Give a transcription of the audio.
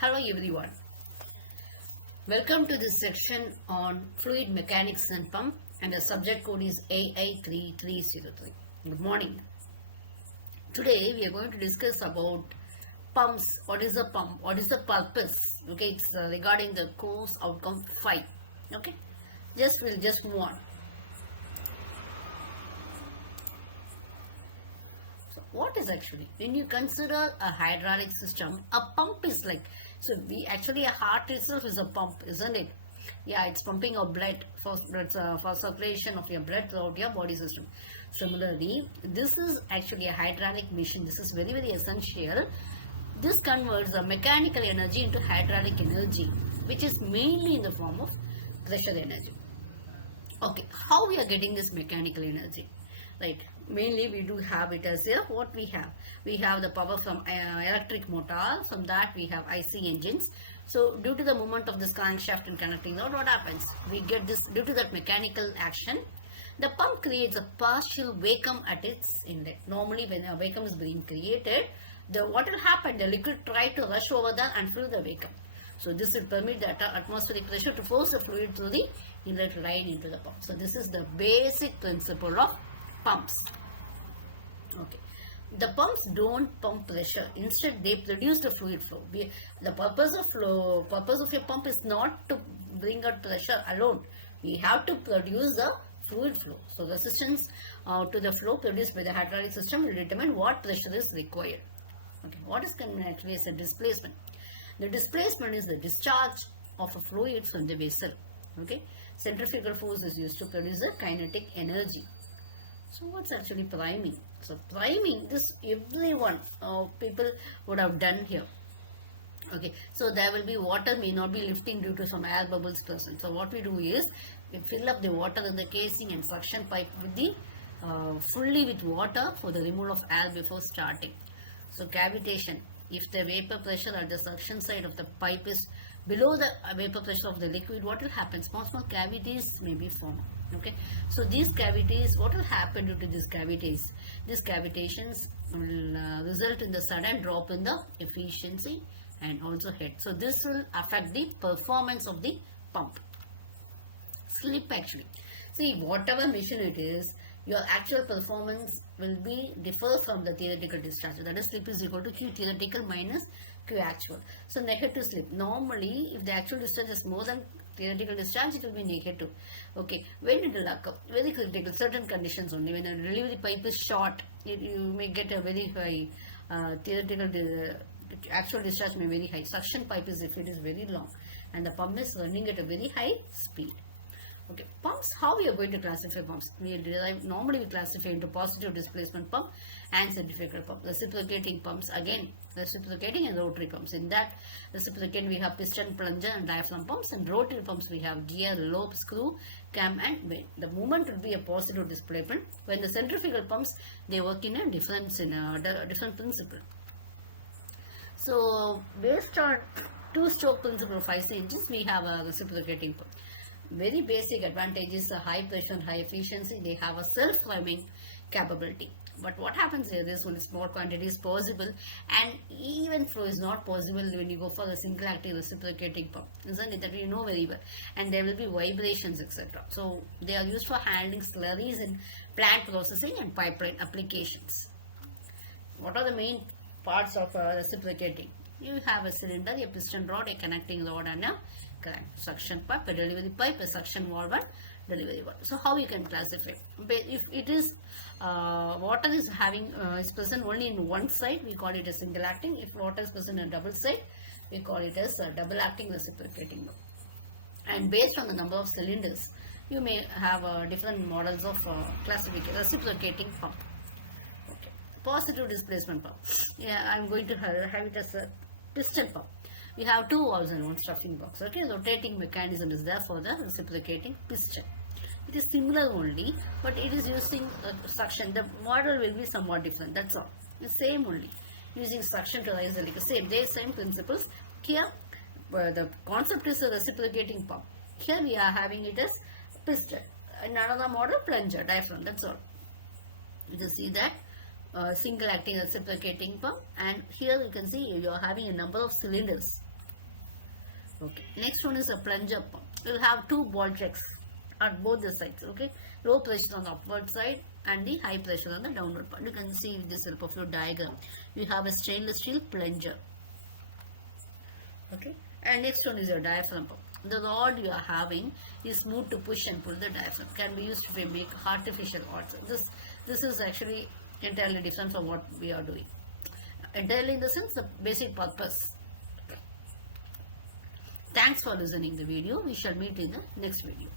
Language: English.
Hello everyone. Welcome to this section on fluid mechanics and pump, and the subject code is AA3303. Good morning. Today we are going to discuss about pumps. What is the pump? What is the purpose? Okay, it's regarding the course outcome 5. Okay, we'll just move on. So what is actually, when you consider a hydraulic system, a pump is like, so we actually, a heart itself is a pump, isn't it? Yeah, it's pumping your blood for circulation of your blood throughout your body system. Similarly, this is actually a hydraulic machine. This is very, very essential. This converts the mechanical energy into hydraulic energy, which is mainly in the form of pressure energy. Okay, how we are getting this mechanical energy? Right, mainly we do have it as here. What we have the power from electric motor. From that we have IC engines. So due to the movement of this crankshaft and connecting rod, what happens? We get this due to that mechanical action. The pump creates a partial vacuum at its inlet. Normally when a vacuum is being created, what will happen? The liquid try to rush over there and fill the vacuum. So this will permit the atmospheric pressure to force the fluid through the inlet line into the pump. So this is the basic principle of pumps. Okay, the pumps don't pump pressure. Instead, they produce the fluid flow. The purpose of a pump is not to bring out pressure alone. We have to produce the fluid flow. So resistance to the flow produced by the hydraulic system will determine what pressure is required. Okay, what is actually as a displacement? The displacement is the discharge of a fluid from the vessel. Okay, centrifugal force is used to produce the kinetic energy. So what's actually priming? So priming, this everyone people would have done here. Okay, so there will be water may not be lifting due to some air bubbles present. So what we do is we fill up the water in the casing and suction pipe with the fully with water for the removal of air before starting. So cavitation, if the vapor pressure at the suction side of the pipe is below the vapor pressure of the liquid, what will happen? Small cavities may be formed. Okay, so these cavities, what will happen due to these cavities? These cavitations will result in the sudden drop in the efficiency and also head. So this will affect the performance of the pump. Slip actually. See, whatever machine it is, your actual performance will be differ from the theoretical discharge. That is, slip is equal to Q theoretical minus Q actual. So negative slip. Normally, if the actual discharge is more than theoretical discharge, it will be negative. Okay, when it will occur? Very critical. Certain conditions only. When a delivery pipe is short, you may get a very high theoretical. Actual discharge may be very high. Suction pipe is if it is very long, and the pump is running at a very high speed. Okay, pumps, how we are going to classify pumps? Normally we classify into positive displacement pump and centrifugal pump. Reciprocating pumps, again, reciprocating and rotary pumps. In that reciprocating we have piston, plunger and diaphragm pumps, and rotary pumps we have gear, lobe, screw, cam and vane. The movement will be a positive displacement. When the centrifugal pumps, they work in a different principle. So based on two-stroke principle of IC engines, we have a reciprocating pump. Very basic advantage is the high pressure and high efficiency. They have a self-priming capability. But what happens here is only small quantities possible, and even flow is not possible when you go for a single acting reciprocating pump. Isn't it? That you know very well. And there will be vibrations, etc. So they are used for handling slurries in plant processing and pipeline applications. What are the main parts of reciprocating? You have a cylinder, a piston rod, a connecting rod and a crank. Suction pipe, a delivery pipe, a suction valve and delivery valve. So how you can classify? If it is water is having is present only in one side, we call it a single acting. If water is present on double side, we call it as a double acting reciprocating. And based on the number of cylinders, you may have different models of reciprocating pump. Okay, positive displacement pump. Yeah, I'm going to have it as a piston pump. We have two valves and one stuffing box. Okay, rotating mechanism is there for the reciprocating piston. It is similar only, but it is using suction. The model will be somewhat different. That's all. The same only. Using suction to rise the liquid. Same principles. Here, the concept is a reciprocating pump. Here we are having it as piston. In another model, plunger, diaphragm. That's all. You can see that single acting reciprocating pump, and here you can see you are having a number of cylinders. Okay. Next one is a plunger pump. You'll have two ball jacks at both the sides. Okay. Low pressure on the upward side and the high pressure on the downward part. You can see with this help of your diagram. You have a stainless steel plunger. Okay. And next one is your diaphragm pump. The rod you are having is moved to push and pull the diaphragm. Can be used to make artificial rods. This is actually entirely different from what we are doing. Entirely in the sense the basic purpose. Thanks for listening the video. We shall meet in the next video.